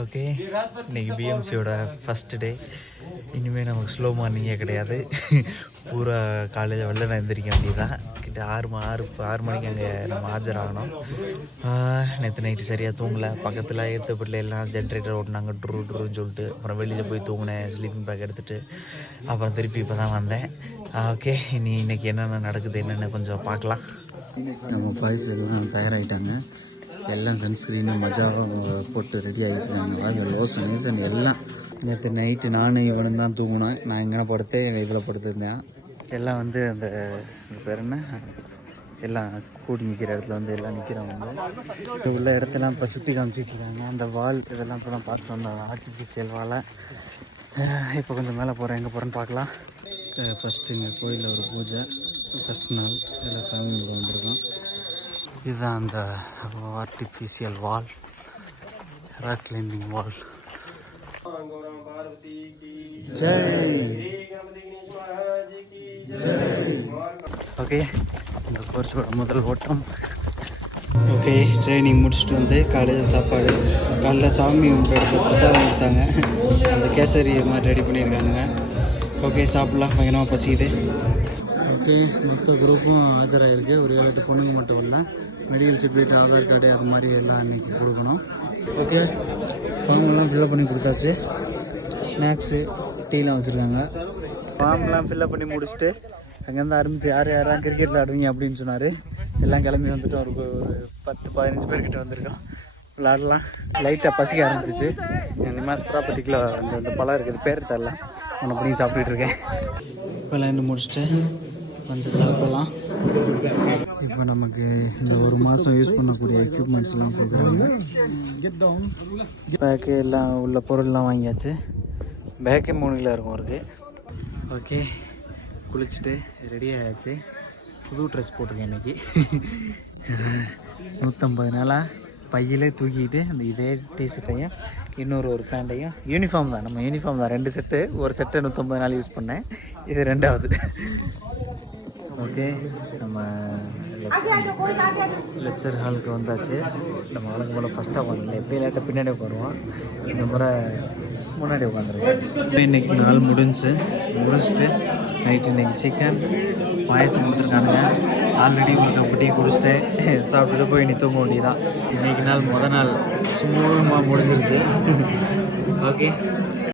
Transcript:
Okay, இன்றைக்கி பிஎம்சியோட first day. இனிமேல் நமக்கு ஸ்லோ மார்னிங்கே கிடையாது. பூரா காலையில் வெள்ளனை எழுந்திரிக்க வேண்டியதான். கிட்ட 6 மணிக்கு அங்கே நம்ம ஆஜராகணும். நேற்று நைட்டு சரியாக தூங்கலை. பக்கத்தில் ஏற்றப்பட்டில் எல்லாம் ஜென்ரேட்டர் ஓட்டினாங்க ட்ருன்னு சொல்லிட்டு. அப்புறம் வெளியில் போய் தூங்கினேன் ஸ்லீப்பிங் பேக் எடுத்துகிட்டு. அப்புறம் திருப்பி இப்போ தான் வந்தேன். ஓகே, இன்றைக்கி என்னென்ன நடக்குது என்னென்ன கொஞ்சம் பார்க்கலாம். நம்ம பாய்ஸ் எல்லாம் தயாராகிட்டாங்க. எல்லாம் சன்ஸ்க்ரீனு மஜாவாக போட்டு ரெடி ஆகிட்டுருக்காங்க. லோஷன் ஈசன் எல்லாம். நேற்று நைட்டு நானும் இவனும் தான் தூங்கினேன். நான் எங்கே படுத்தேன், இதில் படுத்திருந்தேன். எல்லாம் வந்து அந்த பேர் என்ன, எல்லாம் கூடி நிற்கிற இடத்துல வந்து எல்லாம் நிற்கிறவங்க உள்ள இடத்தெல்லாம் இப்போ சுற்றி காமிச்சிட்ருக்காங்க. அந்த வால் இதெல்லாம் இப்போ தான் பார்த்துட்டு வந்தோம், ஆர்டிஃபிஷியல் வாலை. இப்போ கொஞ்சம் மேலே போகிறேன், எங்கே போகிறேன்னு பார்க்கலாம். ஃபஸ்ட்டு இங்கே கோயிலில் ஒரு பூஜை, ஃபஸ்ட் நாள் எல்லாம் சாமி கும்பிட வந்திருக்கோம். இதுதான் அந்த ஆர்டிஃபிஷியல் வால், ராக் கிளைம்பிங் வால். ஓகே, இந்த கோர்ஸோட முதல் ஓட்டம். ஓகே, ட்ரைனிங் முடிச்சுட்டு வந்து காலையில் சாப்பாடு, காலைல சாமி கும்பிட்டு பிரசாதம் கொடுத்தாங்க. அந்த கேசரி மாதிரி ரெடி பண்ணியிருக்காங்க. ஓகே, சாப்பிட்லாம், பயங்கரமாக பசிக்குது. ஓகே, மொத்த குரூப்பும் ஆஜராகிருக்கு. ஒரு 7-8 பொண்ணுங்க மட்டும் இல்லை. மெடிக்கல் சர்டிஃபிகேட், ஆதார் கார்டு அது மாதிரி எல்லாம் இன்றைக்கி கொடுக்கணும். ஓகே, ஃபார்ம்லாம் ஃபில்லப் பண்ணி கொடுத்தாச்சு. ஸ்நாக்ஸு டீலாம் வச்சுருக்காங்க. ஃபார்ம்லாம் ஃபில்லப் பண்ணி முடிச்சுட்டு அங்கேருந்து ஆரம்பிச்சு யாரெல்லாம் கிரிக்கெட்டில் ஆடுவீங்க அப்படின்னு சொன்னார். எல்லாம் கிளம்பி வந்துட்டோம். ஒரு 10-15 பேர்கிட்ட வந்திருக்கோம். விளாடலாம். லைட்டாக பசிக்க ஆரம்பிச்சிச்சு. நிமாஸ் ப்ராப்பர்ட்டிக்குள்ள அந்த பழம் இருக்குது, பேர் தரல, ஒன்று பண்ணி சாப்பிட்டுட்டு இருக்கேன். இப்போ லைன் முடிச்சுட்டு வந்து சாப்பிடலாம். இப்போ நமக்கு இந்த ஒரு மாதம் யூஸ் பண்ணக்கூடிய எக்யூப்மெண்ட்ஸ் எல்லாம் கொடுக்குறாங்க. பேக்கு எல்லாம் உள்ள பொருள்லாம் வாங்கியாச்சு. பேக்கே 3 கிலோ இருக்கும் இருக்குது. ஓகே, குளிச்சுட்டு ரெடி ஆகியாச்சு. புது ட்ரெஸ் போட்டிருக்கேன் இன்றைக்கி. 150 நாளாக பையிலே தூக்கிட்டு அந்த இதே டிஷர்ட்டையும் ஒரு ஃபேண்டையும், யூனிஃபார்ம் தான், நம்ம யூனிஃபார்ம் தான், 2 செட்டு. ஒரு செட்டை 150 நாள் யூஸ் பண்ணேன், இது 2வது. ஓகே, நம்ம லெக்சர் ஹாலுக்கு வந்தாச்சு. நம்ம வழக்கம் போல் ஃபஸ்ட்டாக உட்காந்துல எப்படி லேட்டாக பின்னாடி உட்காருவோம். இந்த முறை முன்னாடி உட்காந்துருக்கேன். இன்றைக்கி நாள் முடிச்சுட்டு நைட்டு இன்றைக்கி சிக்கன் பாயசம் கொடுத்துருக்கானுங்க. ஆல்ரெடி உங்களுக்கு டீ குடிச்சிட்டு சாப்பிட்டுட்டு போய் தூங்க வேண்டியதான். இன்றைக்கி நாள் நாள் சுமூகமாக முடிஞ்சிருச்சு. ஓகே.